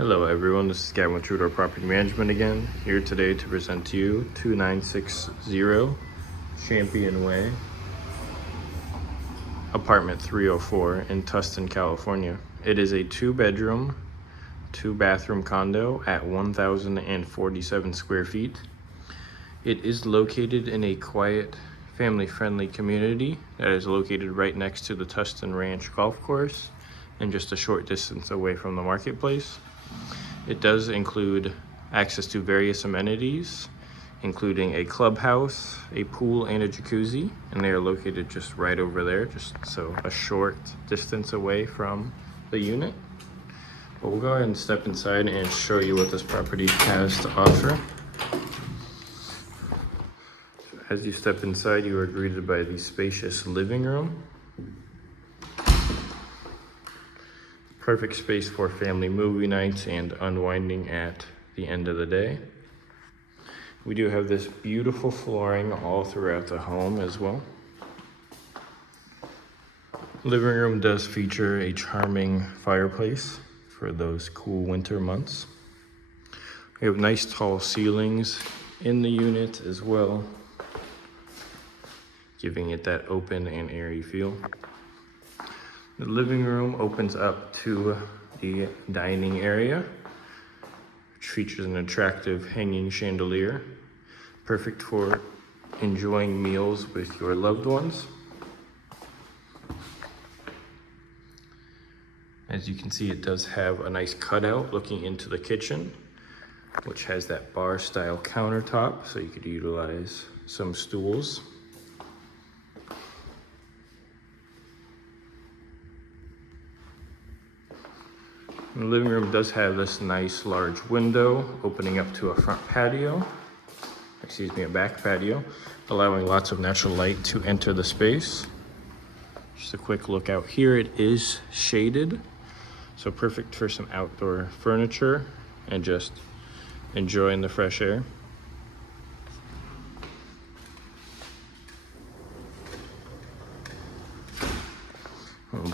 Hello everyone, this is Gavin with TrueDoor Property Management again, here today to present to you 2960 Champion Way, apartment 304 in Tustin, California. It is a 2-bedroom, 2-bathroom condo at 1,047 square feet. It is located in a quiet, family-friendly community that is located right next to the Tustin Ranch golf course and just a short distance away from the marketplace. It does include access to various amenities, including a clubhouse, a pool, and a jacuzzi, and they are located just right over there, just so a short distance away from the unit. But we'll go ahead and step inside and show you what this property has to offer. As you step inside, you are greeted by the spacious living room. Perfect space for family movie nights and unwinding at the end of the day. We do have this beautiful flooring all throughout the home as well. Living room does feature a charming fireplace for those cool winter months. We have nice tall ceilings in the unit as well, giving it that open and airy feel. The living room opens up to the dining area, which features an attractive hanging chandelier, perfect for enjoying meals with your loved ones. As you can see, it does have a nice cutout looking into the kitchen, which has that bar style countertop, so you could utilize some stools. The living room does have this nice large window opening up to a front patio, a back patio, allowing lots of natural light to enter the space. Just a quick look out here, it is shaded, so perfect for some outdoor furniture and just enjoying the fresh air. We'll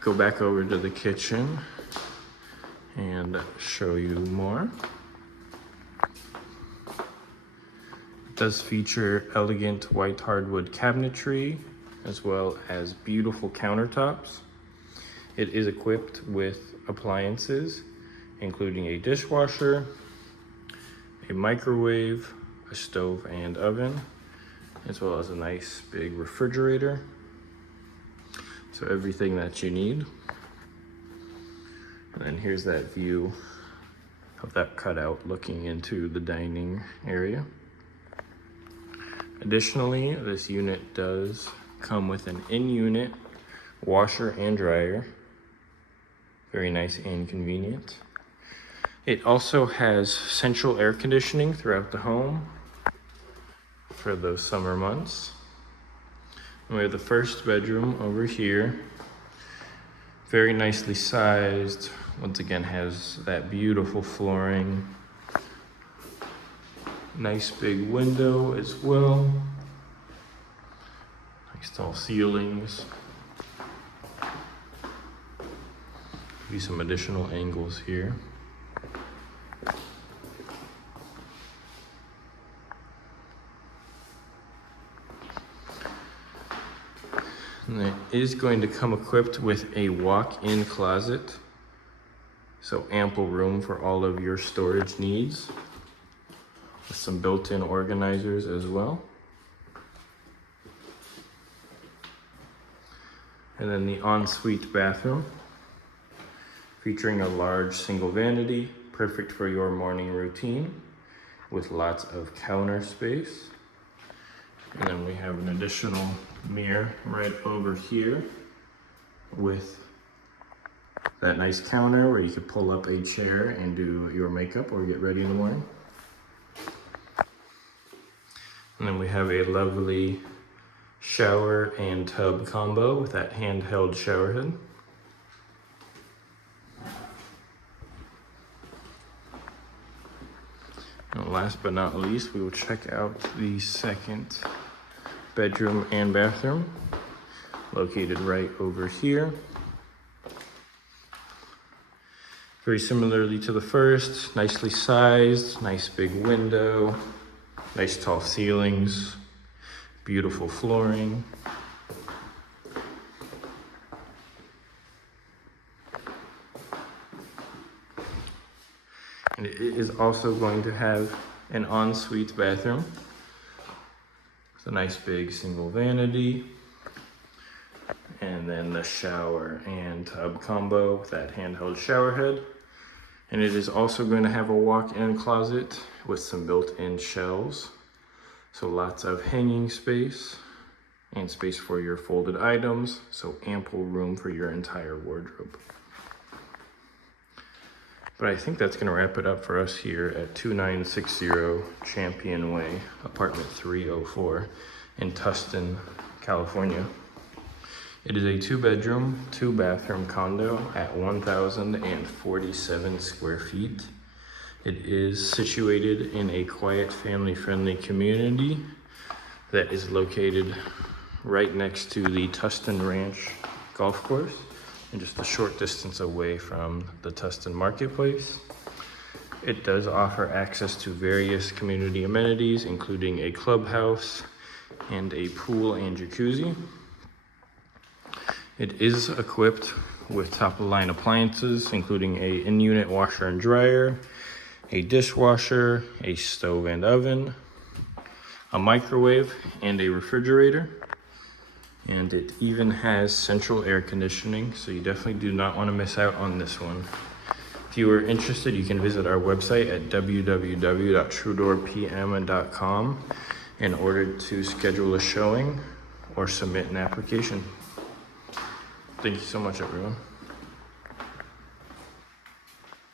go back over to the kitchen and show you more. It does feature elegant white hardwood cabinetry as well as beautiful countertops. It is equipped with appliances including a dishwasher, a microwave, a stove and oven, as well as a nice big refrigerator. So everything that you need. And then here's that view of that cutout looking into the dining area. Additionally, this unit does come with an in-unit washer and dryer. Very nice and convenient. It also has central air conditioning throughout the home for those summer months. And we have the first bedroom over here. Very nicely sized. Once again, has that beautiful flooring. Nice big window as well. Nice tall ceilings. Maybe some additional angles here. And it is going to come equipped with a walk-in closet, so ample room for all of your storage needs, with some built-in organizers as well. And then the ensuite bathroom, featuring a large single vanity, perfect for your morning routine, with lots of counter space. And then we have an additional mirror right over here with that nice counter where you could pull up a chair and do your makeup or get ready in the morning. And then we have a lovely shower and tub combo with that handheld shower head. And last but not least, we will check out the second bedroom and bathroom, located right over here. Very similarly to the first, nicely sized, nice big window, nice tall ceilings, beautiful flooring. And it is also going to have an ensuite bathroom with a nice big single vanity. And then the shower and tub combo with that handheld shower head. And it is also going to have a walk-in closet with some built-in shelves. So lots of hanging space and space for your folded items. So ample room for your entire wardrobe. But I think that's gonna wrap it up for us here at 2960 Champion Way, apartment 304 in Tustin, California. It is a 2-bedroom, 2-bathroom condo at 1,047 square feet. It is situated in a quiet, family-friendly community that is located right next to the Tustin Ranch golf course and just a short distance away from the Tustin Marketplace. It does offer access to various community amenities, including a clubhouse and a pool and jacuzzi. It is equipped with top-of-the-line appliances, including a in-unit washer and dryer, a dishwasher, a stove and oven, a microwave, and a refrigerator. And it even has central air conditioning, so you definitely do not want to miss out on this one. If you are interested, you can visit our website at www.TrueDoorPM.com in order to schedule a showing or submit an application. Thank you so much, everyone.